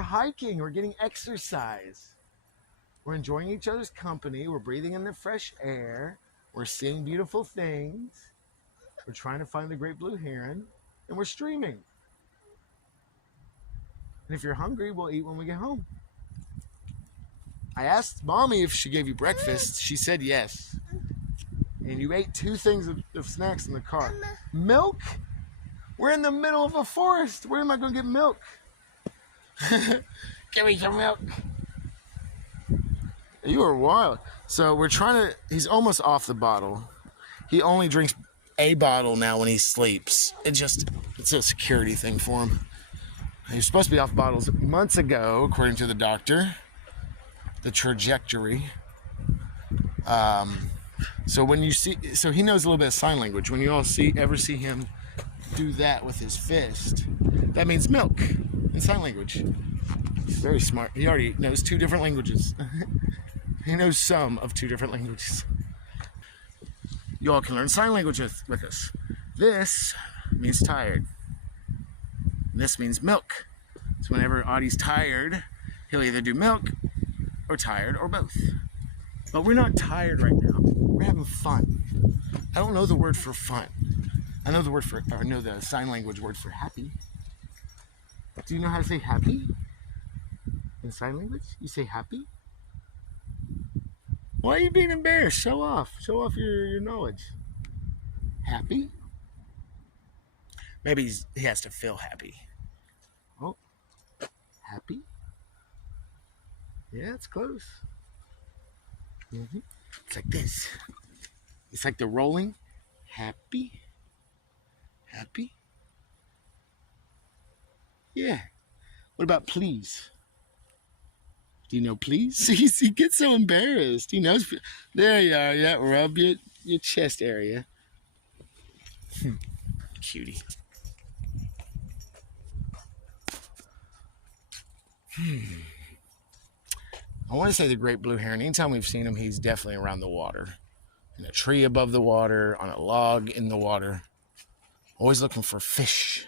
We're hiking. We're getting exercise. We're enjoying each other's company. We're breathing in the fresh air. We're seeing beautiful things. We're trying to find the Great Blue Heron. And we're streaming. And if you're hungry, we'll eat when we get home. I asked Mommy if she gave you breakfast. She said yes. And you ate 2 things of snacks in the car. Milk? We're in the middle of a forest. Where am I going to get milk? Give me some milk. You are wild. So we're trying to, he's almost off the bottle. He only drinks a bottle now when he sleeps. It's a security thing for him. He was supposed to be off bottles months ago, according to the doctor. The trajectory. So when you see, so he knows a little bit of sign language. When you all ever see him do that with his fist, that means milk in sign language. He's very smart. He already knows 2 different languages. He knows some of 2 different languages. You all can learn sign language with us. This means tired. This means milk. So whenever Audie's tired, he'll either do milk or tired or both. But we're not tired right now. We're having fun. I don't know the word for fun. I know the sign language word for happy. Do you know how to say happy in sign language? You say happy? Why are you being embarrassed? Show off your knowledge. Happy? Maybe he has to feel happy. Oh, happy? Yeah, it's close. It's like this. It's like the rolling. Happy? Happy? Yeah. What about please? Do you know please? He gets so embarrassed. He knows. There you are. Yeah, rub your chest area. Cutie. I want to say the Great Blue Heron. Anytime we've seen him, he's definitely around the water. In a tree above the water, on a log in the water. Always looking for fish.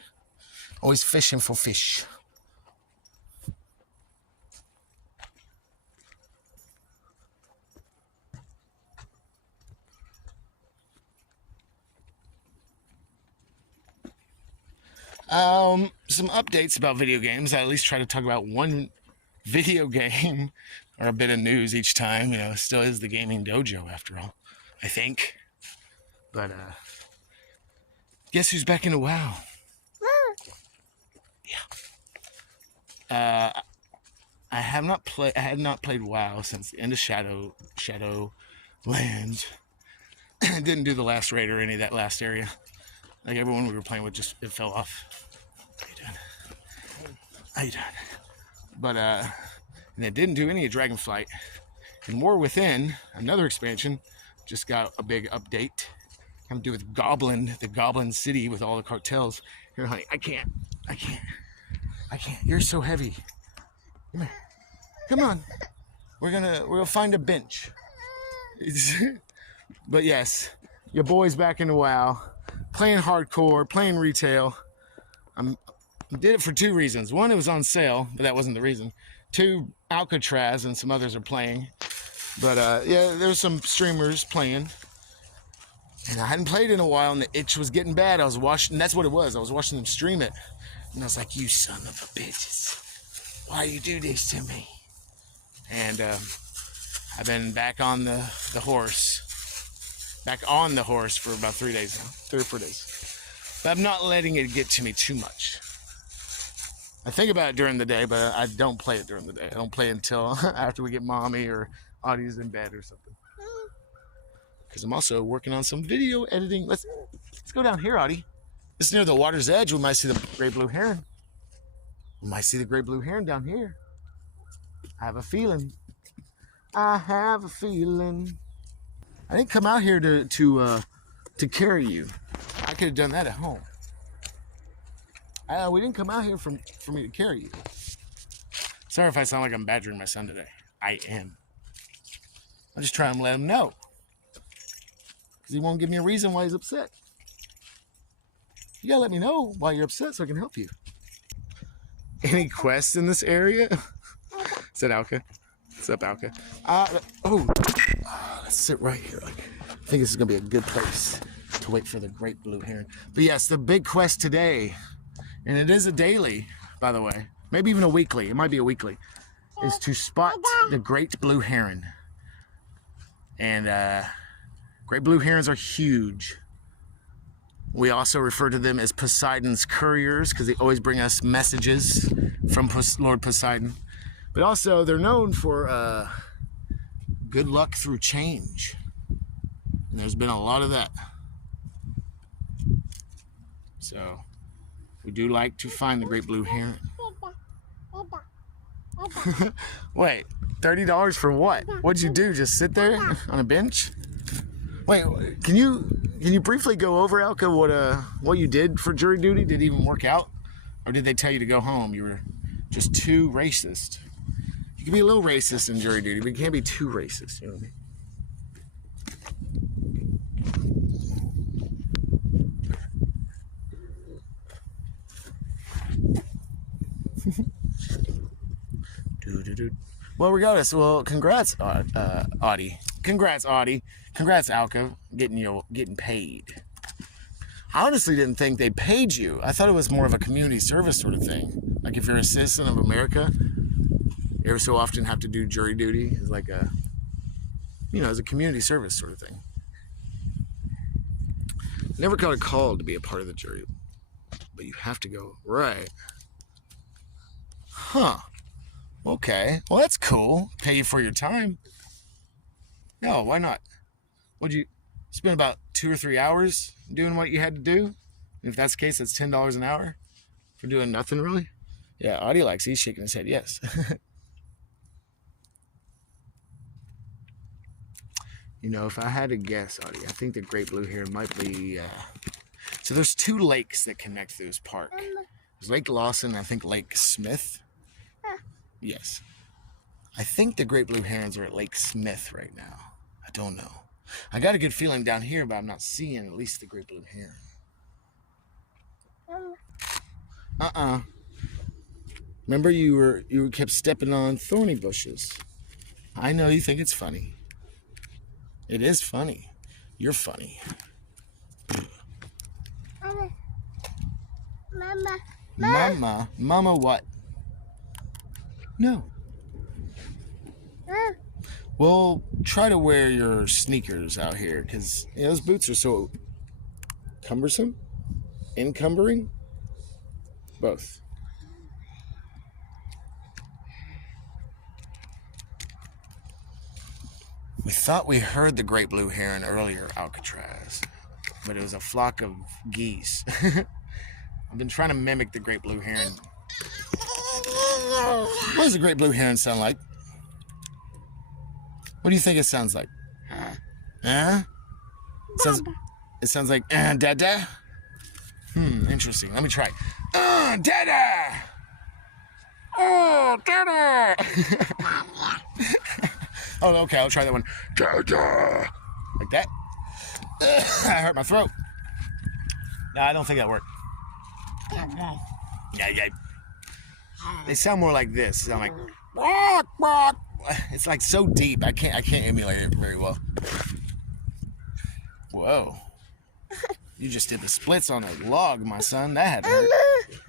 Always fishing for fish. Some updates about video games. I at least try to talk about one video game or a bit of news each time. You know, it still is the gaming dojo after all, I think. But guess who's back into WoW? Yeah. I had not played WoW since the end of Shadowlands. Didn't do the last raid or any of that last area. Like everyone we were playing with, it fell off. How you doing? But and it didn't do any of Dragonflight. And War Within, another expansion, just got a big update. Having to do with the Goblin City with all the cartels. Here, honey, I can't. You're so heavy. Come here. Come on. We'll find a bench. But yes, your boy's back into WoW. Playing hardcore, playing retail. I did it for 2 reasons. 1, it was on sale, but that wasn't the reason. 2, Alcatraz and some others are playing. But yeah, there's some streamers playing. And I hadn't played in a while, and the itch was getting bad. I was watching, and that's what it was. I was watching them stream it. And I was like, you son of a bitches. Why you do this to me? And I've been back on the horse. Back on the horse for about 3 days now. 3 or 4 days. But I'm not letting it get to me too much. I think about it during the day, but I don't play it during the day. I don't play until after we get mommy or Audie's in bed or something. Because I'm also working on some video editing. Let's go down here, Audie. This is near the water's edge. We might see the Great Blue Heron. We might see the Great Blue Heron down here. I have a feeling. I have a feeling. I didn't come out here to carry you. I could have done that at home. We didn't come out here for me to carry you. Sorry if I sound like I'm badgering my son today. I am. I'm just trying to let him know. Because he won't give me a reason why he's upset. You gotta let me know why you're upset so I can help you. Any quests in this area? Is that Alka? What's up, Alka? Let's sit right here. I think this is gonna be a good place to wait for the Great Blue Heron. But yes, the big quest today, and it is a daily, by the way, maybe even a weekly, it might be a weekly, is to spot the Great Blue Heron. And Great Blue Herons are huge. We also refer to them as Poseidon's couriers because they always bring us messages from Lord Poseidon. But also, they're known for good luck through change. And there's been a lot of that. So, we do like to find the Great Blue Heron. Wait, $30 for what? What'd you do? Just sit there on a bench? Wait, can you briefly go over, Alka, what you did for jury duty? Did it even work out? Or did they tell you to go home? You were just too racist. You can be a little racist in jury duty, but you can't be too racist, you know what I mean? Well, regardless, congrats, Audie. Congrats, Audie. Congrats, Alka, getting paid. I honestly didn't think they paid you. I thought it was more of a community service sort of thing. Like if you're a citizen of America, you ever so often have to do jury duty as like a, as a community service sort of thing. Never got a call to be a part of the jury, but you have to go, right? Huh. Okay. Well, that's cool. Pay you for your time. No, why not? Would you spend about 2 or 3 hours doing what you had to do? And if that's the case, that's $10 an hour for doing nothing, really? Yeah, Audie likes. He's shaking his head. Yes. If I had to guess, Audie, I think the Great Blue Heron might be. So there's 2 lakes that connect through this park. There's Lake Lawson and I think Lake Smith. Yes. I think the Great Blue Herons are at Lake Smith right now. I don't know. I got a good feeling down here, but I'm not seeing at least the Great Blue Heron. Remember you kept stepping on thorny bushes. I know you think it's funny. It is funny. You're funny. Mama what? No. Well, try to wear your sneakers out here because those boots are so cumbersome, encumbering, both. We thought we heard the Great Blue Heron earlier, Alcatraz, but it was a flock of geese. I've been trying to mimic the Great Blue Heron. What does the Great Blue Heron sound like? What do you think it sounds like? Huh? It sounds like, dada? Interesting. Let me try. Dada! Oh, dada! Oh, okay, I'll try that one. Dada! Like that. I hurt my throat. No, I don't think that worked. Yeah. They sound more like this. They sound like, bark, bark. It's like so deep. I can't emulate it very well. Whoa. You just did the splits on a log, my son. That had to hurt.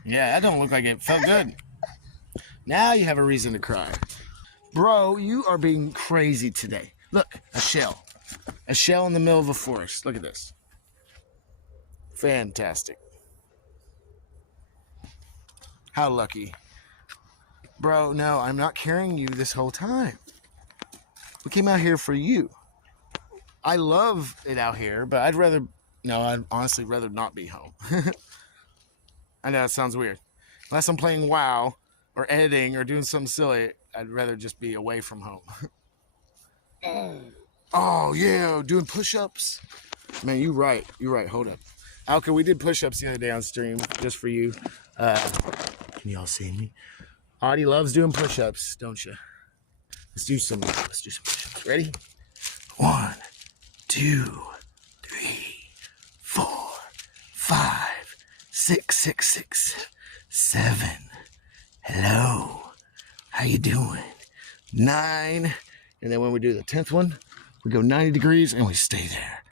Yeah, that don't look like it felt good. Now you have a reason to cry. Bro, you are being crazy today. Look, a shell. A shell in the middle of a forest. Look at this. Fantastic. How lucky. Bro, no, I'm not carrying you this whole time. We came out here for you. I love it out here, but I'd honestly rather not be home. I know it sounds weird. Unless I'm playing WoW or editing or doing something silly, I'd rather just be away from home. Oh, yeah, doing push-ups. Man, you're right. Hold up. Alka, we did push-ups the other day on stream just for you. Can y'all see me? Audie loves doing push-ups, don't you? Let's do some push-ups. Ready? 1, 2, 3, 4, 5, 6, 7, Hello. How you doing? 9. And then when we do the 10th one, we go 90 degrees and we stay there.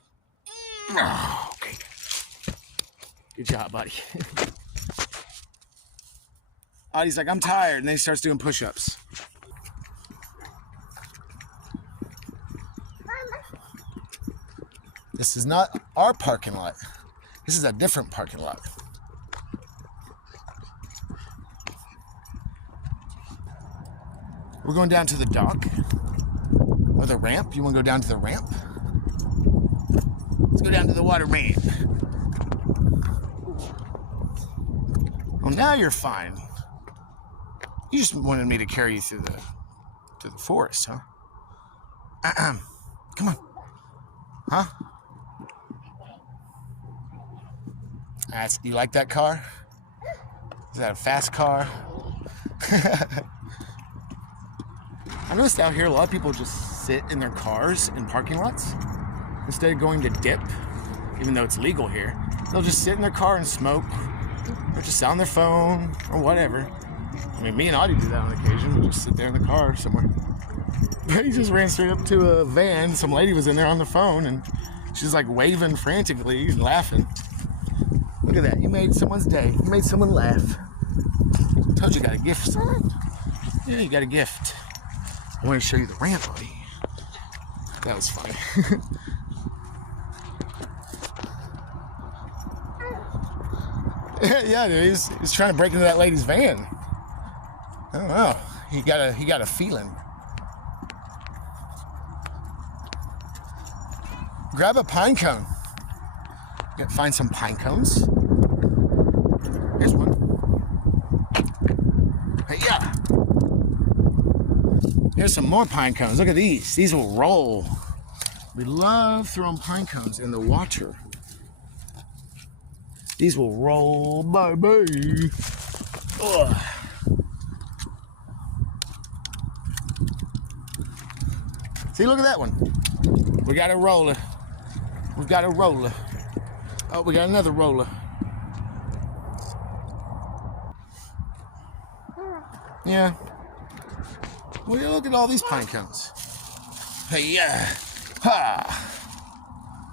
Oh, okay. Good job, buddy. Audie's like, I'm tired. And then he starts doing push-ups. This is not our parking lot. This is a different parking lot. We're going down to the dock. Or the ramp. You want to go down to the ramp? Let's go down to the water ramp. Well, now you're fine. You just wanted me to carry you through the forest, huh? Come on. Huh? You like that car? Is that a fast car? I noticed out here a lot of people just sit in their cars in parking lots instead of going to dip, even though it's legal here. They'll just sit in their car and smoke, or just on their phone, or whatever. I mean, me and Audie do that on occasion. We just sit there in the car somewhere. But he just ran straight up to a van. Some lady was in there on the phone, and she's like waving frantically and laughing. Look at that. You made someone's day. You made someone laugh. I told you got a gift, son. Yeah, you got a gift. I want to show you the ramp, buddy. That was funny. Yeah, dude, he's trying to break into that lady's van. I don't know. He got a feeling. Grab a pine cone. Find some pine cones. Here's one. Hey, yeah. Here's some more pine cones. Look at these. These will roll. We love throwing pine cones in the water. These will roll, baby. Ugh. See, look at that one. We got a roller. We got a roller. Oh, we got another roller. Yeah. Well, look at all these pine cones. Hey, yeah. Ha!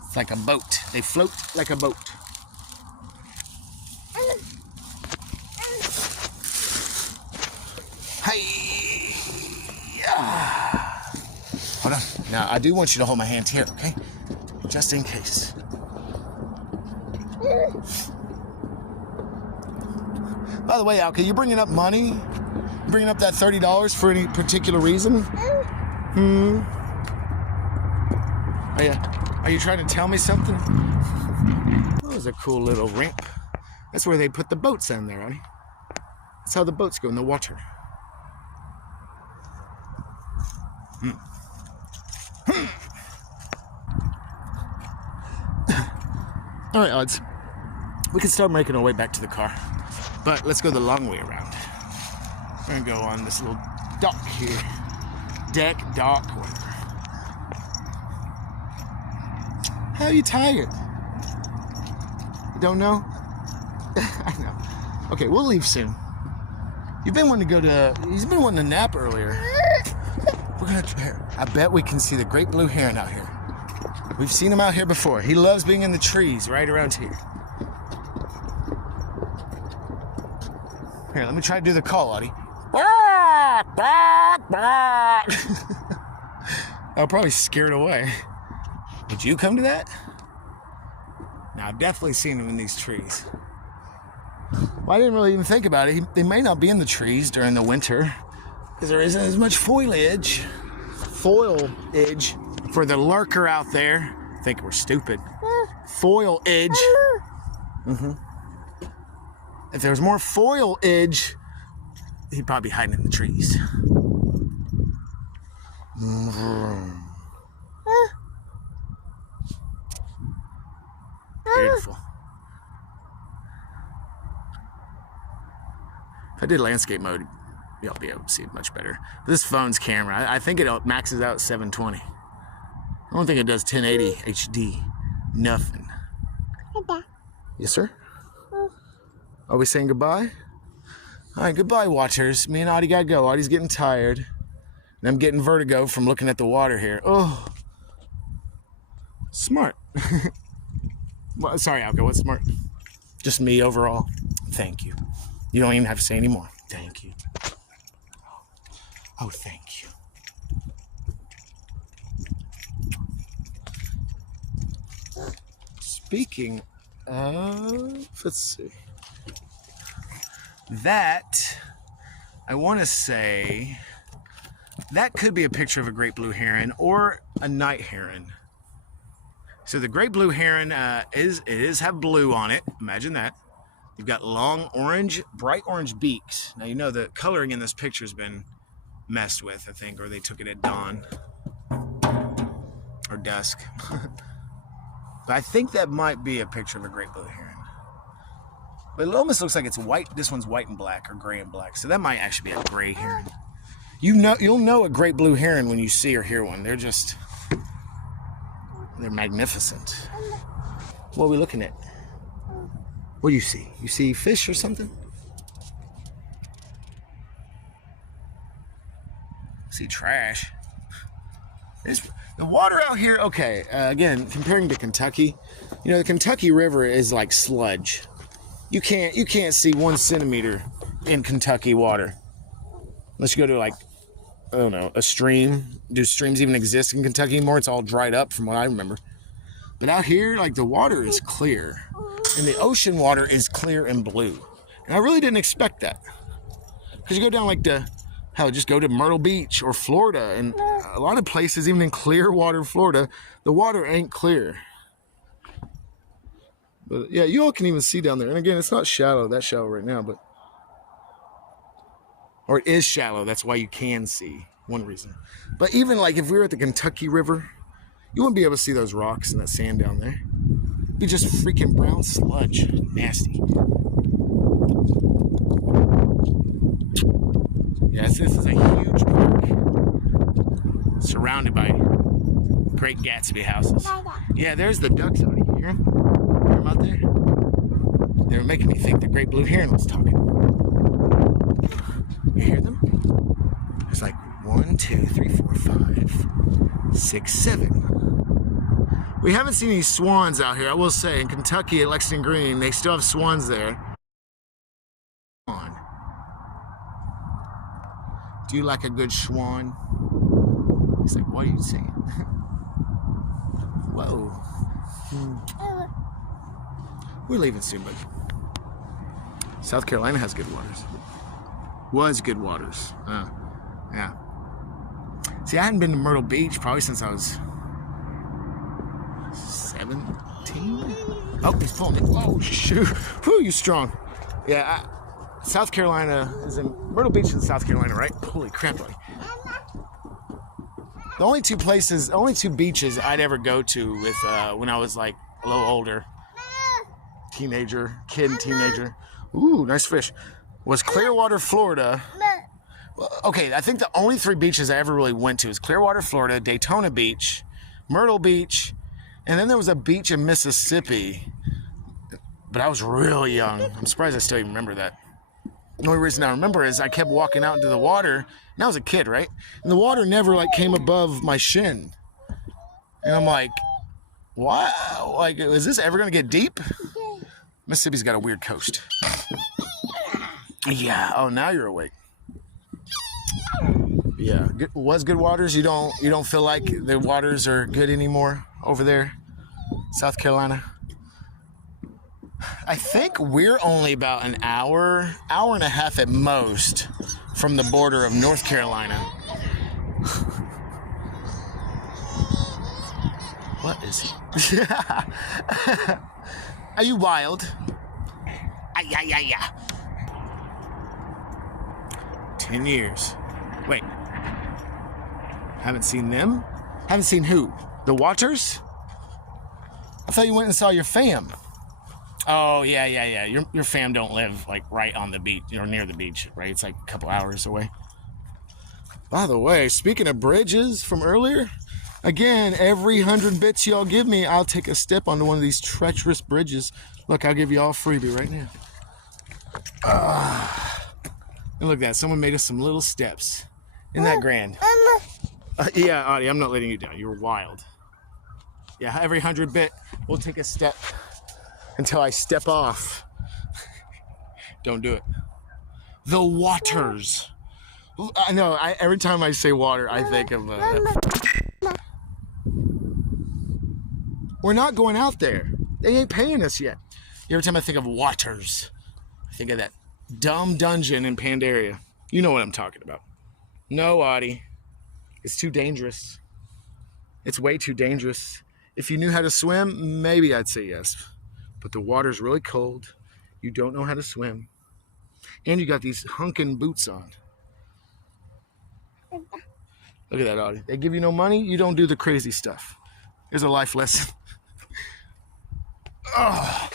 It's like a boat. They float like a boat. Hey! Yeah. Hold on. Now, I do want you to hold my hand here, okay? Just in case. By the way, Alka, you bringing up money? You bringing up that $30 for any particular reason? Are you trying to tell me something? That was a cool little ramp. That's where they put the boats in there, honey. That's how the boats go in the water. All right, odds. We can start making our way back to the car, but let's go the long way around. We're gonna go on this little dock here. Deck, dock, whatever. How are you tired? You don't know? I know. Okay, we'll leave soon. He's been wanting to nap earlier. I bet we can see the Great Blue Heron out here. We've seen him out here before. He loves being in the trees right around here. Here, let me try to do the call, Audie. I'll probably scare it away. Would you come to that? Now, I've definitely seen him in these trees. Well, I didn't really even think about it. They may not be in the trees during the winter because there isn't as much foliage for the lurker out there. I think we're stupid. Foliage. If there was more foliage, he'd probably be hiding in the trees. Beautiful. If I did landscape mode, you'll be able to see it much better. But this phone's camera, I think it maxes out at 720. I don't think it does 1080 HD. Nothing. Yes, sir? Are we saying goodbye? All right, goodbye, watchers. Me and Audie gotta go. Audie's getting tired. And I'm getting vertigo from looking at the water here. Oh, smart. Well, sorry, Alka, what's smart? Just me overall. Thank you. You don't even have to say any more. Thank you. Oh, thank you. Speaking of, let's see. That, I want to say, that could be a picture of a great blue heron or a night heron. So the great blue heron is have blue on it. Imagine that. You've got long orange, bright orange beaks. Now you know the coloring in this picture has been messed with, I think, or they took it at dawn or dusk. But I think that might be a picture of a great blue heron. But it almost looks like it's white. This one's white and black or gray and black. So that might actually be a gray heron. You'll know a great blue heron when you see or hear one. They're magnificent. What are we looking at? What do you see? You see fish or something? I see trash. The water out here, okay, again, comparing to Kentucky, you know, the Kentucky River is like sludge. You can't see 1 centimeter in Kentucky water. Unless you go to, like, I don't know, a stream. Do streams even exist in Kentucky anymore? It's all dried up from what I remember. But out here, like, the water is clear. And the ocean water is clear and blue. And I really didn't expect that. Because you go down, like, just go to Myrtle Beach or Florida. And a lot of places, even in Clearwater, Florida, the water ain't clear. But yeah, you all can even see down there. And again, it's not that shallow right now, but or it is shallow. That's why you can see, one reason. But even like if we were at the Kentucky River, you wouldn't be able to see those rocks and that sand down there. It'd be just freaking brown sludge. Nasty. Yes, this is a huge park surrounded by great Gatsby houses. Yeah, there's the ducks out here. Hear them out there? They were making me think the great blue heron was talking. You hear them? There's like 1, 2, 3, 4, 5, 6, 7. We haven't seen any swans out here. I will say, in Kentucky at Lexington Green, they still have swans there. Do you like a good swan? He's like, what are you saying? Whoa. We're leaving soon, but South Carolina has good waters. Was good waters. Yeah. See, I hadn't been to Myrtle Beach probably since I was 17. Oh, he's pulling it. Oh, shoot. Whew, you strong. Yeah, South Carolina is in Myrtle Beach in South Carolina, right? Holy crap, buddy. The only two beaches I'd ever go to with when I was like a little older, teenager. Ooh, nice fish. Was Clearwater, Florida. Okay, I think the only 3 beaches I ever really went to is Clearwater, Florida, Daytona Beach, Myrtle Beach, and then there was a beach in Mississippi. But I was really young. I'm surprised I still even remember that. The only reason I remember is I kept walking out into the water, and I was a kid, right? And the water never like came above my shin. And I'm like, what? Like, is this ever gonna get deep? Mississippi's got a weird coast. Yeah. Oh, now you're awake. Yeah. Was good waters. You don't feel like the waters are good anymore over there, South Carolina? I think we're only about an hour and a half at most from the border of North Carolina. What is he? Are you wild? Yeah. 10 years. Wait. Haven't seen them? Haven't seen who? The Waters? I thought you went and saw your fam. Oh, yeah. Your fam don't live, like, right on the beach, or near the beach, right? It's like a couple hours away. By the way, speaking of bridges from earlier, again, every 100 bits y'all give me, I'll take a step onto one of these treacherous bridges. Look, I'll give you all a freebie right now. And look at that, someone made us some little steps. Isn't that grand? Yeah, Audie, I'm not letting you down. You're wild. Yeah, every 100 bit, we'll take a step until I step off. Don't do it. The waters. I know, every time I say water, I think of... We're not going out there. They ain't paying us yet. Every time I think of waters, I think of that dumb dungeon in Pandaria. You know what I'm talking about. No, Audie. It's too dangerous. It's way too dangerous. If you knew how to swim, maybe I'd say yes. But the water's really cold. You don't know how to swim. And you got these hunkin' boots on. Look at that, Audie. They give you no money, you don't do the crazy stuff. Here's a life lesson. Oh,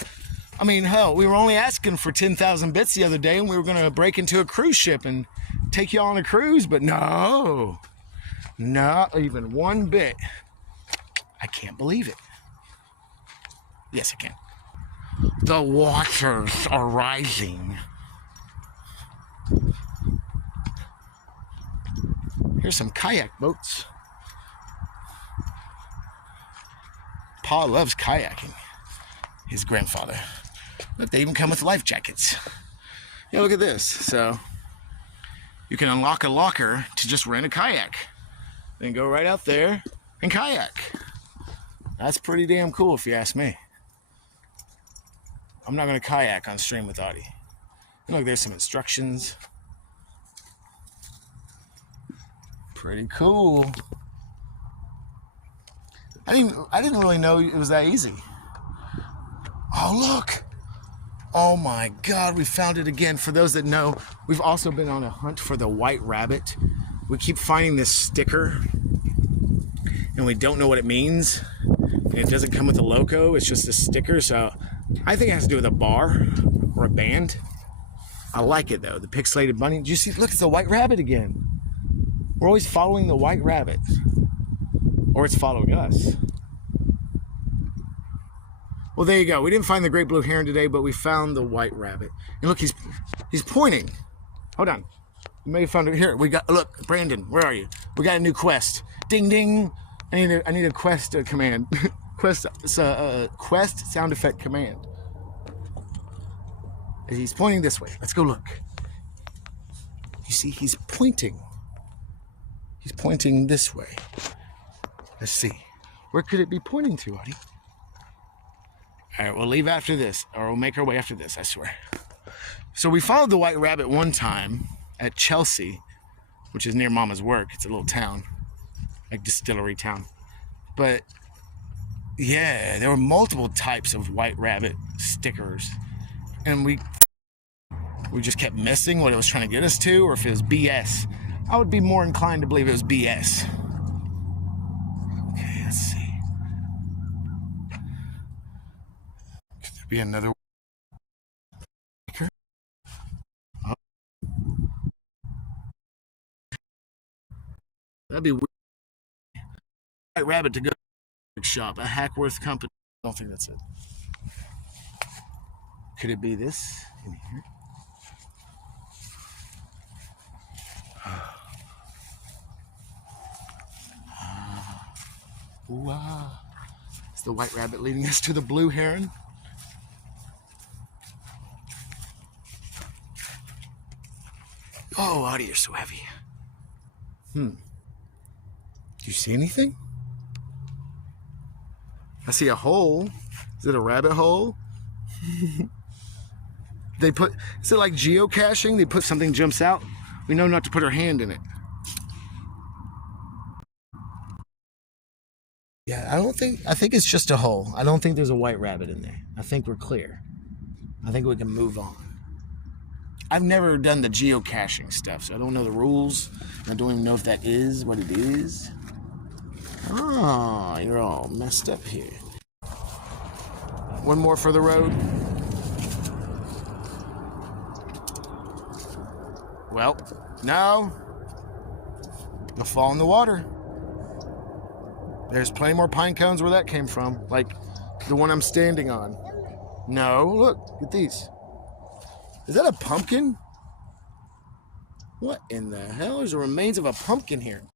I mean, hell, we were only asking for 10,000 bits the other day, and we were going to break into a cruise ship and take you on a cruise, but no, not even one bit. I can't believe it. Yes, I can. The waters are rising. Here's some kayak boats. Pa loves kayaking. His grandfather. Look, they even come with life jackets. Yeah, look at this. So you can unlock a locker to just rent a kayak. Then go right out there and kayak. That's pretty damn cool if you ask me. I'm not going to kayak on stream with Audie. And look, there's some instructions. Pretty cool. I didn't really know it was that easy. Oh, look. Oh my God, we found it again. For those that know, we've also been on a hunt for the white rabbit. We keep finding this sticker and we don't know what it means. And it doesn't come with a logo, it's just a sticker. So I think it has to do with a bar or a band. I like it though, the pixelated bunny. Did you see, look, it's a white rabbit again. We're always following the white rabbit. Or it's following us. Well, there you go. We didn't find the Great Blue Heron today, but we found the white rabbit. And look, he's pointing. Hold on. You may have found it here. We got, look, Brandon, where are you? We got a new quest. Ding ding. I need a quest command. Quest sound effect command. He's pointing this way. Let's go look. You see, he's pointing. He's pointing this way. Let's see. Where could it be pointing to, Audie? All right, we'll leave after this, or we'll make our way after this, I swear. So we followed the white rabbit one time at Chelsea, which is near Mama's work. It's a little town, like distillery town. But yeah, there were multiple types of white rabbit stickers. And we just kept missing what it was trying to get us to, or if it was BS. I would be more inclined to believe it was BS. Okay, let's see. Could there be another? Oh. That'd be weird. White rabbit to go to the shop, a Hackworth company. I don't think that's it. Could it be this in here? Wow. Is the white rabbit leading us to the blue heron? Oh, Audie, you're so heavy. Do you see anything? I see a hole. Is it a rabbit hole? Is it like geocaching? They put something jumps out. We know not to put our hand in it. Yeah, I think it's just a hole. I don't think there's a white rabbit in there. I think we're clear. I think we can move on. I've never done the geocaching stuff, so I don't know the rules. I don't even know if that is what it is. Oh, you're all messed up here. One more for the road. Well, no. You'll fall in the water. There's plenty more pine cones where that came from, like the one I'm standing on. No, look at these. Is that a pumpkin? What in the hell? There's the remains of a pumpkin here.